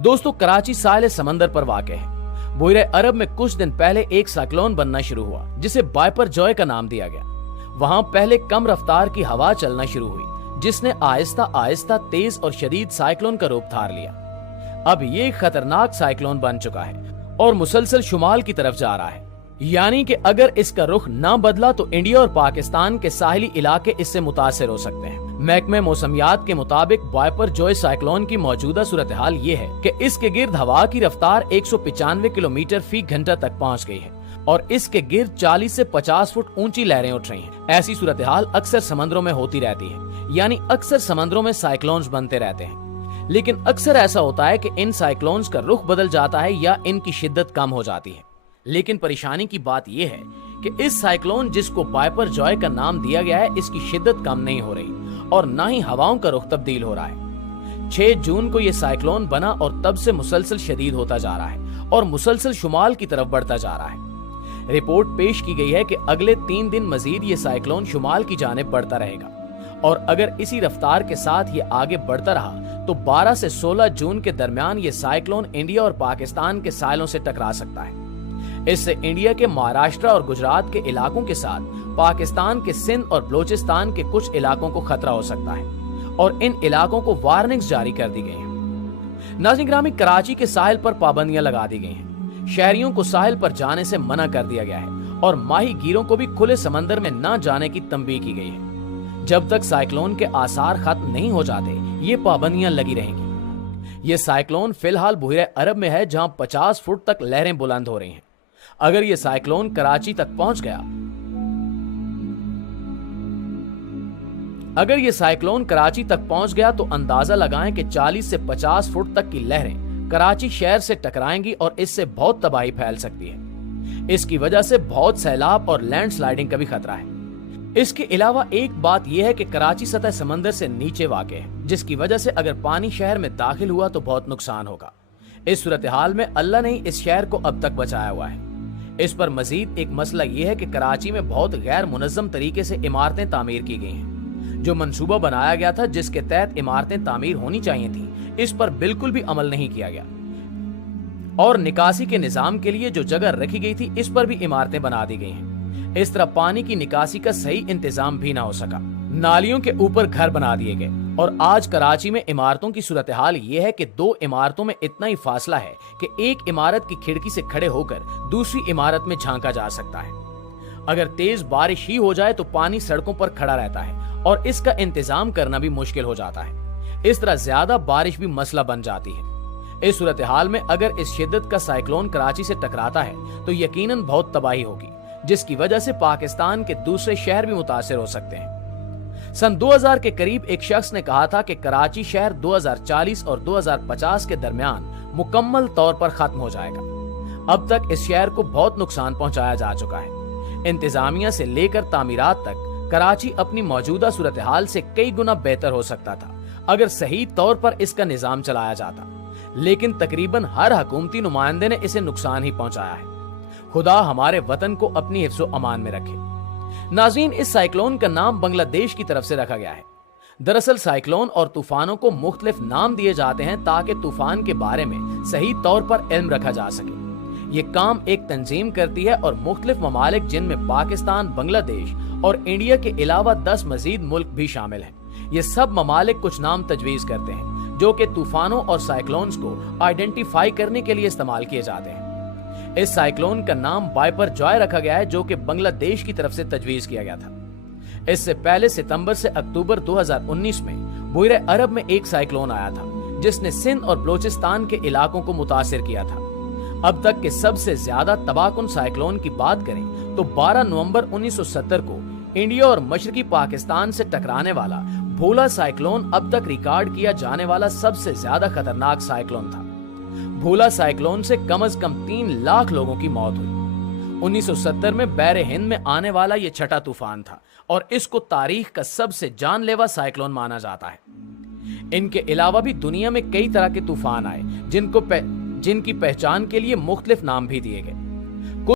दोस्तों, कराची साहिल समंदर पर वाक़ है। बुहरे अरब में कुछ दिन पहले एक साइक्लोन बनना शुरू हुआ जिसे बाइपर जॉय का नाम दिया गया। वहां पहले कम रफ्तार की हवा चलना शुरू हुई जिसने आहिस्ता आहिस्ता तेज और शदीद साइक्लोन का रूप धार लिया। अब ये एक खतरनाक साइक्लोन बन चुका है और मुसलसल शुमाल की तरफ जा रहा है। यानी कि अगर इसका रुख ना बदला तो इंडिया और पाकिस्तान के साहिली इलाके इससे मुतासिर हो सकते हैं। महकमे मौसमियात के मुताबिक बाइपर जॉय साइक्लोन की मौजूदा सूरत हाल ये है कि इसके गिर्द हवा की रफ्तार 195 किलोमीटर फी घंटा तक पहुंच गई है और इसके गिर्द 40 से 50 फुट ऊंची लहरें उठ रही हैं। ऐसी सूरत हाल अक्सर समंदरों में होती रहती है, यानी अक्सर समंदरों में साइक्लोन्स बनते रहते हैं। लेकिन अक्सर ऐसा होता है कि इन साइक्लोन्स का रुख बदल जाता है या इनकी शिद्दत कम हो जाती है। लेकिन परेशानी की बात यह है कि इस साइक्लोन जिसको बाइपर जॉय का नाम दिया गया है, इसकी शिद्दत कम नहीं हो रही और ना ही हवाओं का रुख तब्दील हो रहा है। 6 जून को यह साइक्लोन बना और तब से मुसलसल शदीद होता जा रहा है और मुसलसल शुमाल की तरफ बढ़ता जा रहा है। रिपोर्ट पेश की गई है कि अगले 3 दिन मजीद ये साइक्लोन शुमाल की जानिब बढ़ता रहेगा और अगर इसी रफ्तार के साथ ये आगे बढ़ता रहा तो 12 से 16 जून के दरमियान ये साइक्लोन इंडिया और पाकिस्तान के साहिलों से टकरा सकता है। इससे इंडिया के महाराष्ट्र और गुजरात के इलाकों के साथ पाकिस्तान के सिंध और बलोचिस्तान के कुछ इलाकों को खतरा हो सकता है और इन इलाकों को वार्निंग्स जारी कर दी गई हैं। नाज़रीन गिरामी, कराची के साहिल पर पाबंदियां लगा दी गई हैं। शहरियों को साहिल पर जाने से मना कर दिया गया है और माही गिरों को भी खुले समंदर में न जाने की तंबीह की गई है। जब तक साइक्लोन के आसार खत्म नहीं हो जाते ये पाबंदियां लगी रहेंगी। ये साइक्लोन फिलहाल बुहरे अरब में है जहां 50 फुट तक लहरें बुलंद हो रही हैं। अगर ये साइक्लोन कराची तक पहुंच गया तो अंदाजा लगाएं कि 40 से 50 फुट तक की लहरें कराची शहर से टकराएंगी और इससे बहुत तबाही फैल सकती है। इसकी वजह से बहुत सैलाब और लैंडस्लाइडिंग का भी खतरा है। इसके अलावा एक बात यह है कि कराची सतह समंदर से नीचे वाक़ है, जिसकी वजह से अगर पानी शहर में दाखिल हुआ तो बहुत नुकसान होगा। इस सूरत हाल में अल्लाह ने इस शहर को अब तक बचाया हुआ है। इस पर मजीद एक मसला यह है कि कराची में बहुत गैर मुनज़्ज़म तरीके से इमारतें तामीर की गई हैं। जो मंसूबा बनाया गया था जिसके तहत इमारतें तामीर होनी चाहिए थी, इस पर बिल्कुल भी अमल नहीं किया गया और निकासी के निजाम के लिए जो जगह रखी गई थी इस पर भी इमारतें बना दी गई हैं। इस तरह पानी की निकासी का सही इंतजाम भी ना हो सका। नालियों के ऊपर घर बना दिए गए और आज कराची में इमारतों की सूरत हाल ये है कि 2 इमारतों में इतना ही फासला है कि एक इमारत की खिड़की से खड़े होकर दूसरी इमारत में झांका जा सकता है। अगर तेज बारिश ही हो जाए तो पानी सड़कों पर खड़ा रहता है और इसका इंतजाम करना भी मुश्किल हो जाता है। इस तरह ज्यादा बारिश भी मसला बन जाती है। इस सूरत हाल में अगर इस शिद्दत का साइक्लोन कराची से टकराता है तो यकीनन बहुत तबाही होगी, जिसकी वजह से पाकिस्तान के दूसरे शहर भी मुतासिर हो सकते हैं। सन 2000 के करीब एक शख्स ने कहा था कि कराची शहर 2040 और 2050 के दरमियान मुकम्मल तौर पर खत्म हो जाएगा। अब तक इस शहर को बहुत नुकसान पहुंचाया जा चुका है। इंतजामिया से लेकर तामीरात तक कराची अपनी मौजूदा सूरत हाल से कई गुना बेहतर हो सकता था अगर सही तौर पर इसका निजाम चलाया जाता, लेकिन तकरीबन हर हुकूमती नुमाइंदे ने इसे नुकसान ही पहुंचाया है। खुदा हमारे वतन को अपनी हिफ्ज़ो अमान में रखे। नाज़रीन, इस साइक्लोन का नाम बांग्लादेश की तरफ से रखा गया है। दरअसल साइक्लोन और तूफानों को मुख्तलिफ नाम दिए जाते हैं ताकि तूफान के बारे में सही तौर पर इल्म रखा जा सके। ये काम एक तंजीम करती है और मुख्तलिफ ममालिक जिनमें पाकिस्तान, बांग्लादेश और इंडिया के अलावा 10 मजीद मुल्क भी शामिल हैं। ये सब ममालिक कुछ नाम तजवीज़ करते हैं जो कि तूफानों और साइक्लोन्स को आइडेंटिफाई करने के लिए इस्तेमाल किए जाते हैं। इस साइक्लोन का नाम बाइपर जॉय रखा गया है जो कि बांग्लादेश की तरफ से तजवीज़ किया गया था। इससे पहले सितंबर से अक्टूबर 2019 में बुहरे अरब में एक साइक्लोन आया था जिसने सिंध और बलोचिस्तान के इलाकों को मुतासिर किया था। अब तक के सबसे ज्यादा तबाहकुन साइक्लोन की बात करें तो 12 नवंबर 1970 को इंडिया और मशरकी पाकिस्तान से टकराने वाला भोला साइक्लोन अब तक रिकॉर्ड किया जाने वाला सबसे ज्यादा खतरनाक साइक्लोन था। भोला साइक्लोन से कम 3 लाख लोगों की मौत हुई। 1970 में बहरे हिंद में आने वाला यह छठा तूफान था और इसको तारीख का सबसे जानलेवा साइक्लोन माना जाता है। इनके अलावा भी दुनिया में कई तरह के तूफान आए जिनकी पहचान के लिए मुख्तलिफ नाम भी दिए गए।